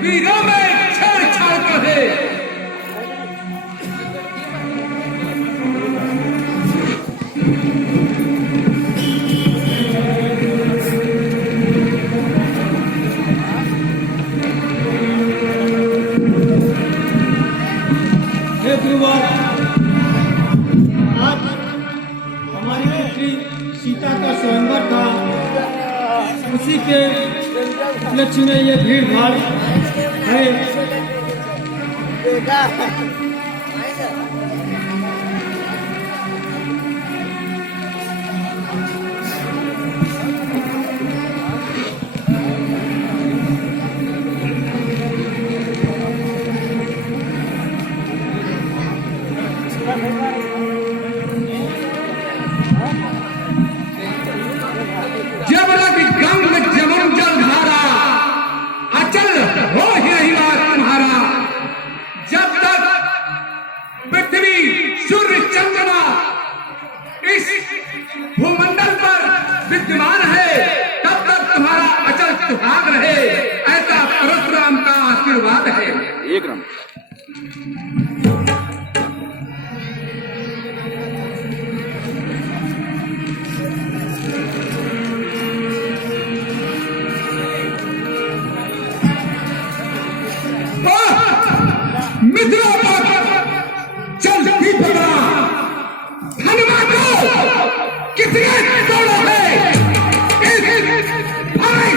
वीरों में छेड़छाड़ कहे। आज हमारी पुत्री सीता का स्वयंवर था, उसी के उपलक्ष्य में ये भीड़ भाड़ है। जब तक गंग जमन जल धारा अचल हो ही नहीं बात तुम्हारा, जब तक पृथ्वी सूर्य चंद्रमा इस भूमंडल पर विद्यमान है तब तक तुम्हारा अचल सुहाग रहे, ऐसा परशुराम का आशीर्वाद है। एक रम मित्रों पर चलती पड़ा धनवा को कितने तोड़ा है, भाई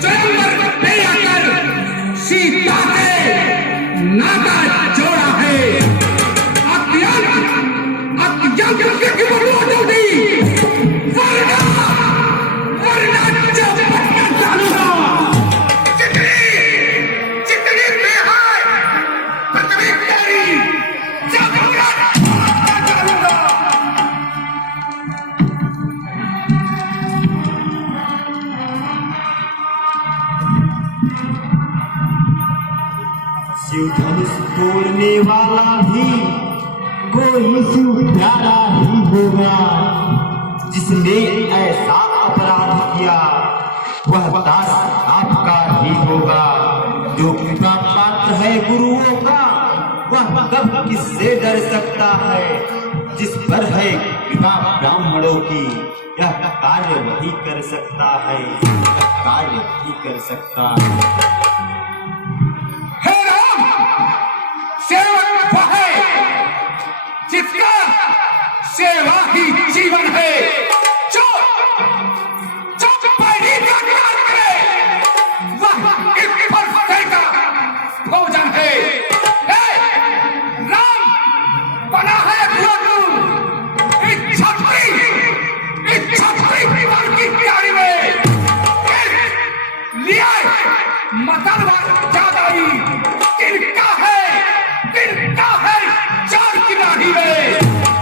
स्वयंवर पे आकर सीता से नाता जोड़ा है। अत्यंत की मरुआ दी वरना जब पटना चालू हो जितनी बेहाय पृथ्वी प्यारी जब चालूंगा। शिव धनुष तोड़ने वाला भी कोई शिव प्यारा ही होगा, जिसने ऐसा अपराध किया वह दास आपका ही होगा। जो कृपा पात्र है गुरुओं का वह कब किससे डर सकता है, जिस पर है कृपा ब्राह्मणों की यह कार्य वही कर सकता है, कार्य वही कर सकता है। हे राम, सेवक वह है जिसका सेवा ही जीवन है, जो पैरी का ज्ञान करे वह इस फरसे का भोजन है। हे राम, बना है तू इस छत्री परिवार की प्यारी में लिया मतलब जादाई तिनका है चार की दाढ़ी में,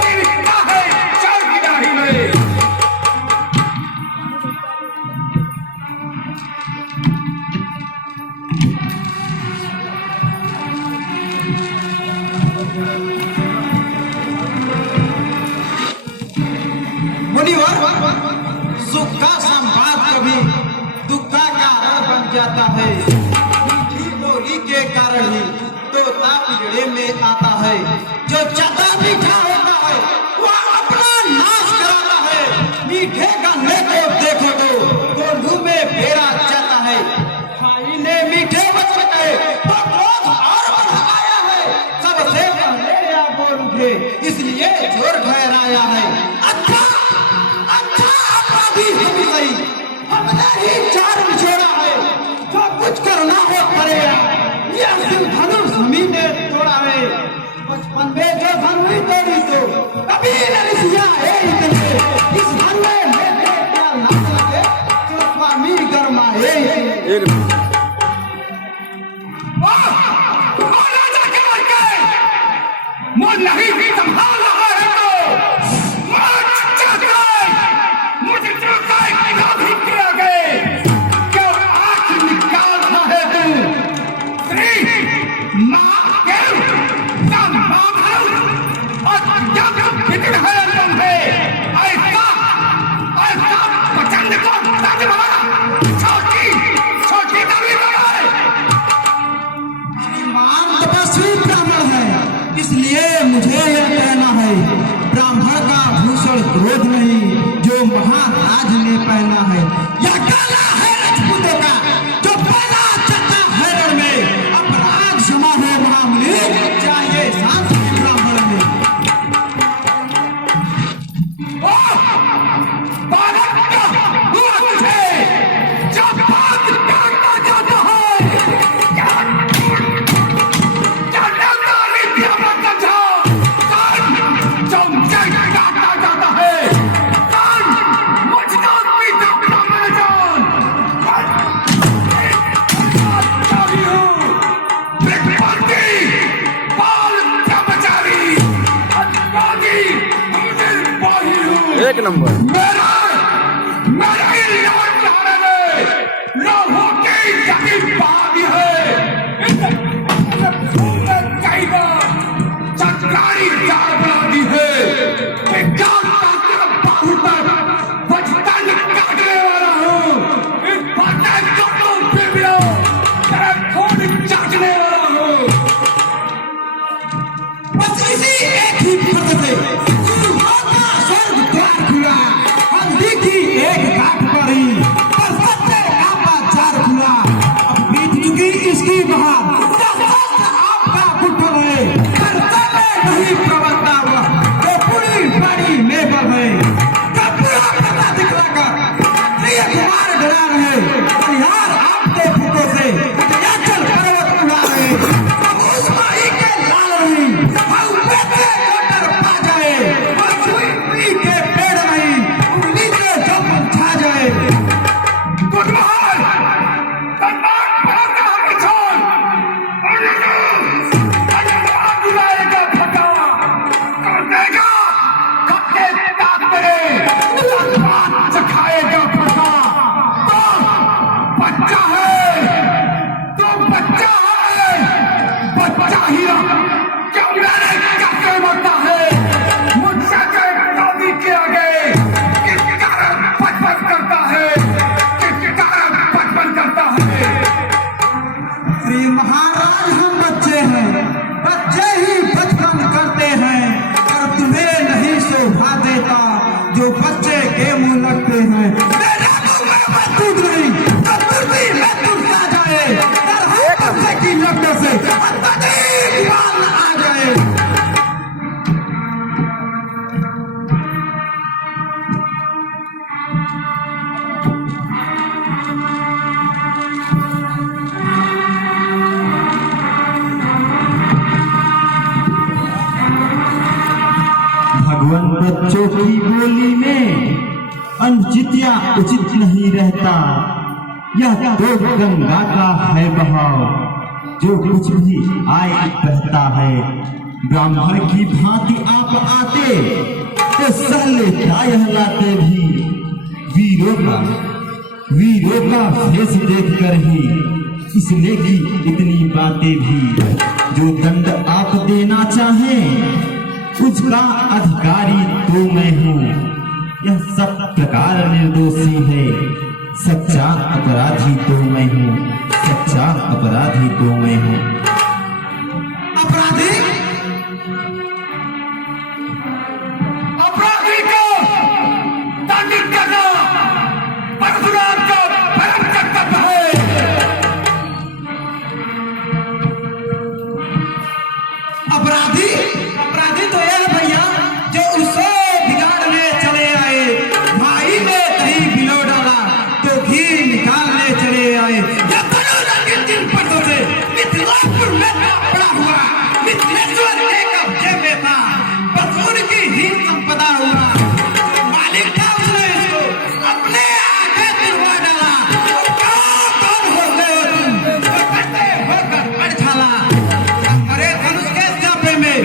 तिनका है चार की दाढ़ी में। मुनिवर, सुख का संवाद कभी दुख का कारण बन जाता है। मीठी बोली के कारण ही तोता पिंजरे में आता है। जो ज्यादा मीठा होता है वह अपना नाश कराता है। मीठे गन्ने को देखो तो मुंह में फेरा जाता है। भाई ने मीठे बच्चे कहे तो क्रोध और बढ़ आया है। सबसे पहले या बोल उठे इसलिए जोर ठहराया है। अच्छा अपराधी है भी सही, अपने ही चार बिछोड़ा है। जो कुछ करना हो करेगा, श्री महादेव संभाव और जब कितने हरदम है ऐसा ऐसा प्रचंड को तज बना छोटी छोटी कभी बनाए श्रीमान तपस्वी ब्राह्मण है, इसलिए मुझे यह कहना है, ब्राह्मण का भूषण क्रोध नहीं जो महाराज ने पहना है, यह काला है राजपूतों का जो पहना चलता है रण में, अपराध क्षमा है महामुनि, चाहिए शांति ब्राह्मण में। बालक का हुआ तुझे जब बात करता जाता है क्या डरता नहीं दिया मत समझा कान चमचे काटता जाता है कान मुझको पीता ब्राह्मण जान चाही हूँ ब्रह्मपति बाल ब्रह्मचारी अधिकारी मुझे बाही हूँ एक नंबर। मेरा मेरा इलाज लाने में लोगों की जगी बात है इसे घूमने चाहिए सरकारी कार बनाती है विज्ञान ताकत बाहु पर बचतन काटने वाला हूँ इस फटे को बिगड़ो तेरा खून चाटने वाला हूँ बस इसी एक ही पद से स्वर्ग द्वार खुला, हल्दी की एक घाट पर ही पर सत्य का बाजार खुला, अब बीत चुकी इसकी बहार, आपका कुटुंब है, करते में नहीं प्रबंधा हुआ, ये पूरी बड़ी मेबर है, कब पूरा पता दिखलाकर, प्रिय कुमार डरा रहे, बिहार आपके फुटों से, हिमाचल पर्वत उड़ा रहे, अब उस माही के लाल रही, हम बेटे मोटर पा जाए, और सुई उंगली के पेड़ नहीं, उंगली से जो छा जाए। गुडमोहन तन्नाट पड़ता है छोड़ अनजान बुलाएगा फटा कर देगा खट्टे दांत तेरे तन्नाट चखाएगा फटा तो बच्चा है बच्चा ही रहा क्यों मेरे कैसे मरता है मुझसे शादी किया गए किस कारण बचपन करता है किस कारण बचपन करता है श्री महाराज हम बच्चे हैं, बच्चे ही बचपन करते हैं, और तुम्हें नहीं शोभा देता जो बच्चे के मुंह लगते हैं, मेरा मुंह में मजबूत नहीं तो तुरती में तुरता जाए, डर है बच्चे की लगने से दीवार न आ जाए। भगवान बच्चों की बोली में अनचित्या उचित नहीं रहता, यह तो गंगा का है बहाव जो कुछ भी आए बहता है, ब्राह्मण की भांति आप आते तो सह लेता यह लाते भी, वीरों का फेस देख कर ही इसने की इतनी बातें भी, जो दंड आप देना चाहें उसका अधिकारी तो मैं हूँ, यह सब प्रकार निर्दोषी है, सच्चा अपराधी तो मैं हूँ, सच्चा अपराधी तो मैं हूँ। अपराधी अपराधी को दंडित करना परशुराम का परम कर्तव्य है अपराधी अपराधी तो यह भैया जो उसे बिगाड़ने चले आए, भाई ने दही बिलो डाला तो घी निकालने चले आए, यह बड़ौदा के दिन पटों से मिथिलापुर में पड़ा हुआ, मिथिलेश्वर के कब्जे में था, बस उनकी ही संपदा हुआ, मालिक था उसने इसको अपने आगे दिलवा डाला, कौन हो गए तुम, कैसे होकर पड़ छाला, अरे धनुष के जापे में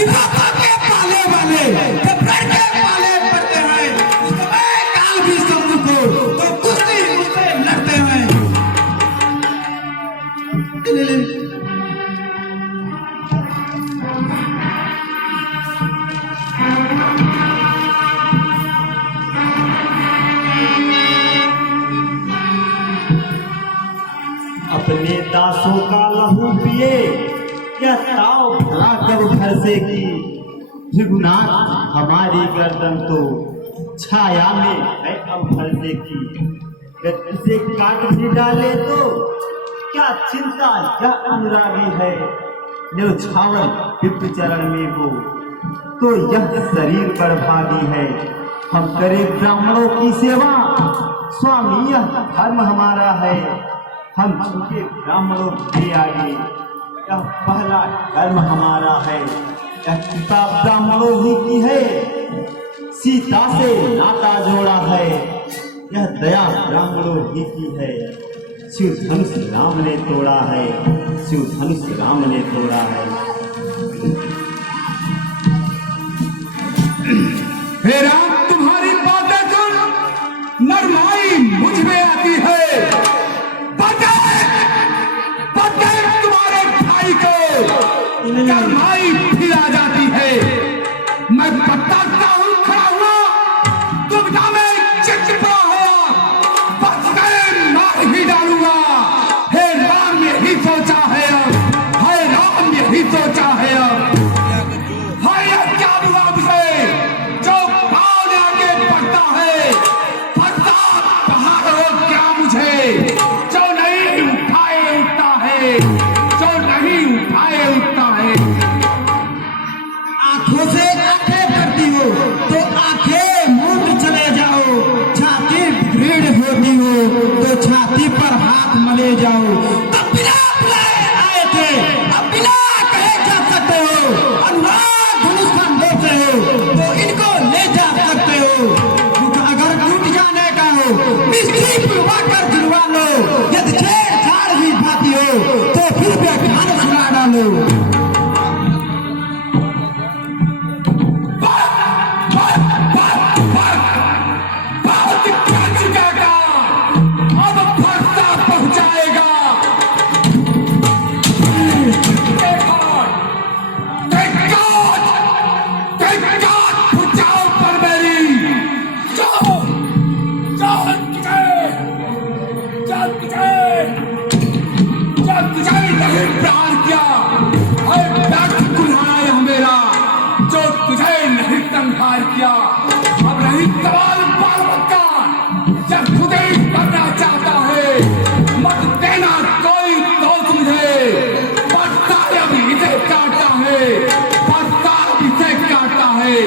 निभाता के पाले वाले जब लड़के पाले पड़ते हैं उस समय काल भी शत्रु को तो कुश्ती उससे लड़ते हैं। अपने दासों का लहू पिए या ताव भरा कर घर से की भृगुनाथ हमारी गर्दन तो छाया में है अब घर से की जब इसे काट भी डाले तो क्या चिंता क्या अनुरागी है न्यौछावर दिव्य चरण में हो तो यह शरीर पर भागी है। हम करें ब्राह्मणों की सेवा स्वामी यह धर्म हमारा है। हम झुके ब्राह्मणों के आगे यह पहला धर्म हमारा है। यह किताब ब्राह्मणों ही की है सीता से नाता जोड़ा है। यह दया ब्राह्मणों ही की है शिव धनुष राम ने तोड़ा है। शिव धनुष राम ने तोड़ा है। हे राम तुम्हारी बातें सुन नरमाई मुझ में आती है। तुम्हारे भाई को नरमाई फिर आ जाती है। मैं बताता हूँ खड़ा हुआ दुविधा में चिपचिपा हुआ बस मैं मार ही डालूंगा। हे राम यही सोचा है अब। हे राम यही सोचा है अब। आंखों से आंखें करती हो तो आंखें मूंद चले जाओ। छाती भीड़ होती हो तो छाती पर हाथ मले जाओ। तब बिना बुलाए आए थे अब बिना कहे जा सकते हो। अनुराग धनुष खान देते हो तो इनको ले जा सकते हो। अगर टूट जाने का हो मिस्त्री बुलवा कर दिलवा लो। यदि छेड़छाड़ भी भाती हो तो फिर व्याख्यान सुना डालो। अब नहीं सवाल बालक का जब खुद ही करना चाहता है मत देना कोई दोस्त मुझे। पत्ता अब इसे काटता है पत्ता इसे काटता है।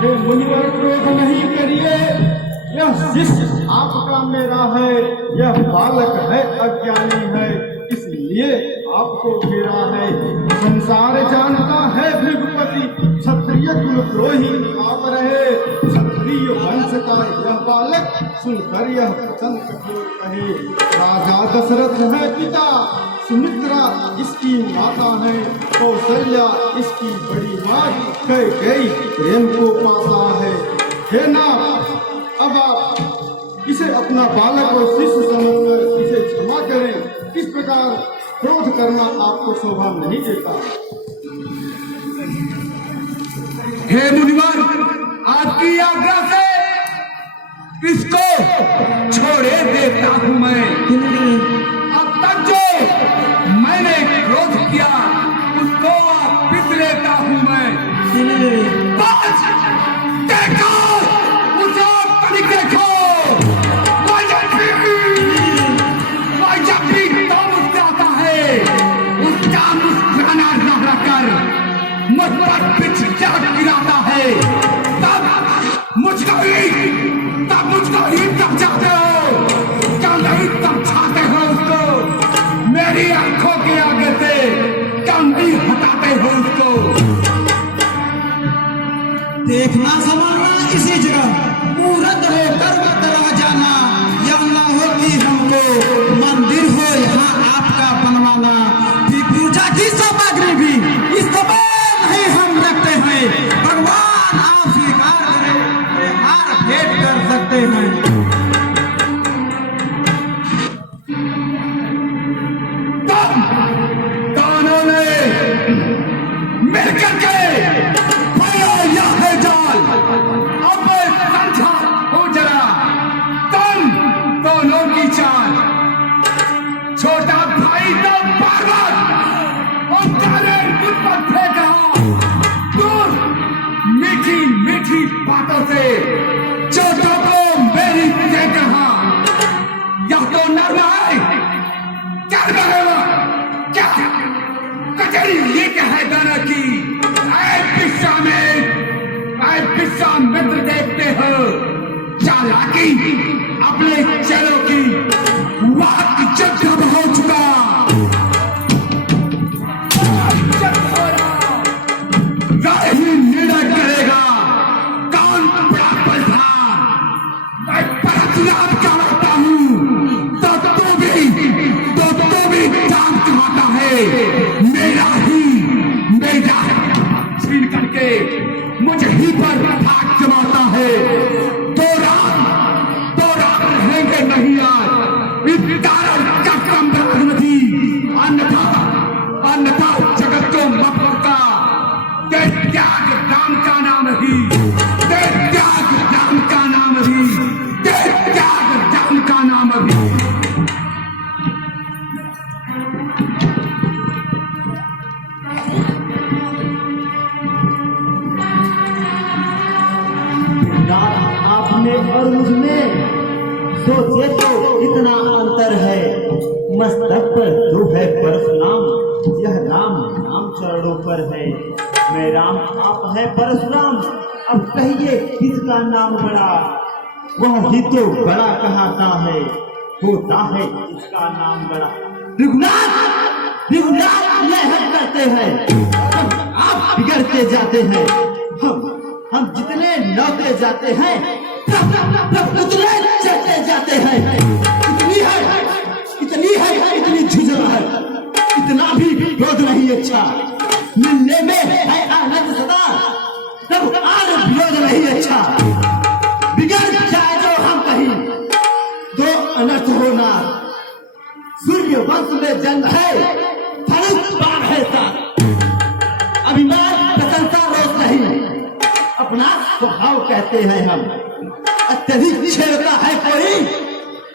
हे मुनिवर क्रोध नहीं करिए यह शिष्य आपका मेरा है। यह बालक है अज्ञानी है इसलिए आपको घेरा है। संसार जानता है भृगुपति क्षत्रिय कुलद्रोही आप रहे। क्षत्रिय वंश का यह बालक सुनकर यह वचन कठोर कहे। राजा दशरथ है पिता सुमित्रा इसकी माता है। कौशल्या इसकी बड़ी माँ कैकेयी प्रेम को पाता है। हे नाथ अब आप इसे अपना बालक और शिष्य समझकर इसे क्षमा करें। इस प्रकार क्रोध करना आपको शोभा नहीं देता। हे मुनिवर आपकी आज्ञा से इसको छोड़े देता हूँ मैं। अब तक जो मैंने क्रोध किया उसको पिस लेता हूँ मैं। बस देखो उसे तरीके को जब भी तो मुस्कुराता है उसका मुस्कुराना न कर मुझ पर पिछड़ा गिराता है। तब मुझको ही तब चाहते हो क्या नहीं तब चाहते हो उसको। तो इतना अंतर है। मस्तक पर जो है परशुराम, यह राम नाम चरणों पर है। मैं राम आप है परशुराम, अब कहिए किसका नाम बड़ा? वह ही तो बड़ा कहता है, होता है इसका नाम बड़ा। रघुनाथ हम करते हैं, आप बिगड़ते जाते हैं। हम जितने लौटे जाते हैं उतने चलते जाते हैं। इतनी झुझला है, इतना भी विरोध नहीं अच्छा। मिलने में है आनंद सदा, तब और विरोध नहीं अच्छा। बिगड़ जाए जो हम कहीं तो अनर्थ होना। सूर्य वंश में जन्म है, धनुष बाण है साथ। अभिमान प्रशंसा रोज नहीं, अपना स्वभाव कहते हैं हम। अत्यधिक छेड़ता है कोई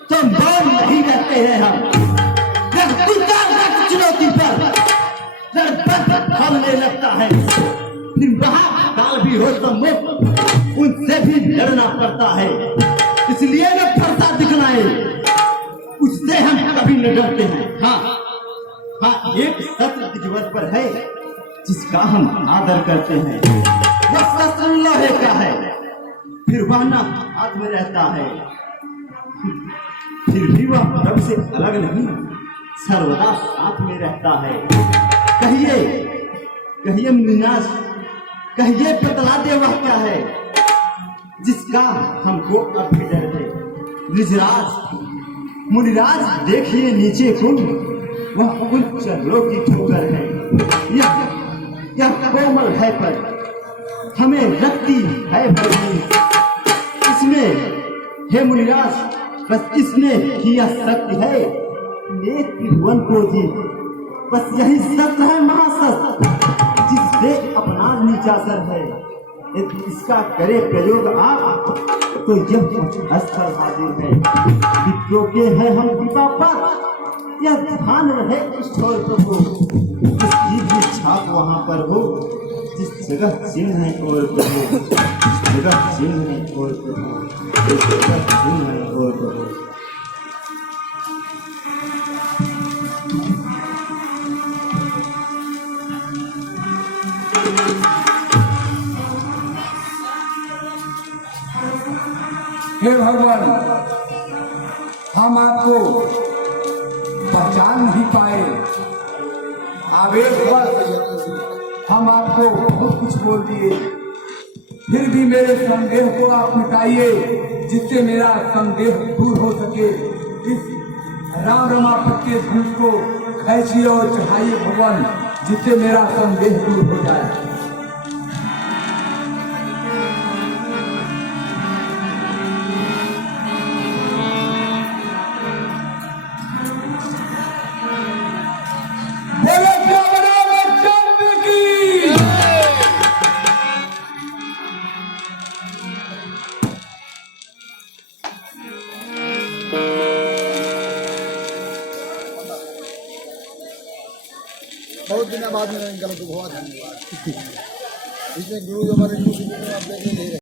तो मौन नहीं रहते हैं हम। चुनौती पर फलने लगता है, फिर वहाँ काल भी हो सम्मुख, उनसे भी लड़ना पड़ता है। इसलिए न फरसा दिखलाए, उससे हम कभी न डरते हैं। हाँ, एक शस्त्र तिजवर पर है जिसका हम आदर करते हैं। वह शस्त्र लोहे का है, फिर वह न हाथ में रहता है। फिर भी वह प्रभु से अलग नहीं, सर्वदा साथ में रहता है। कहिए मुनिनाथ, कहिए बतला दे वह क्या है जिसका हमको अब भी डर है। ऋषराज मुनिराज देखिए नीचे को, वह उच्च चरणों की ठोकर है। यह कोमल है पर हमें रखती है भरपूर। इसमें हे मुनिराज, बस इसमें ही यह शक्ति है नेक त्रिभुवन को जी। बस यही सत्य है महासत्य, जिससे अपना नीचा सर है। यदि इसका करे प्रयोग आप तो यह कुछ अस्तर हाजिर है। विप्रो के है हम कृपा पर, यह ध्यान रहे ईश्वर प्रभु। जिसकी भी छाप वहाँ पर हो, जिस जगह चिन्ह है और प्रभु, जिस जगह चिन्ह है और प्रभु, जिस जगह चिन्ह है और प्रभु। हे भगवान, हम आपको पहचान नहीं पाए। आवेशवश हम आपको बहुत कुछ बोल दिए, फिर भी मेरे संदेह को आप मिटाइए, जिससे मेरा संदेह दूर हो सके। इस राम रमापति के धनुष को खींचिए और चढ़ाइए भगवान, जिससे मेरा संदेह दूर हो जाए। बहुत दिन बाद में गलत बहुत धन्यवाद। इसमें गुरु हमारे आप देखने नहीं रहे।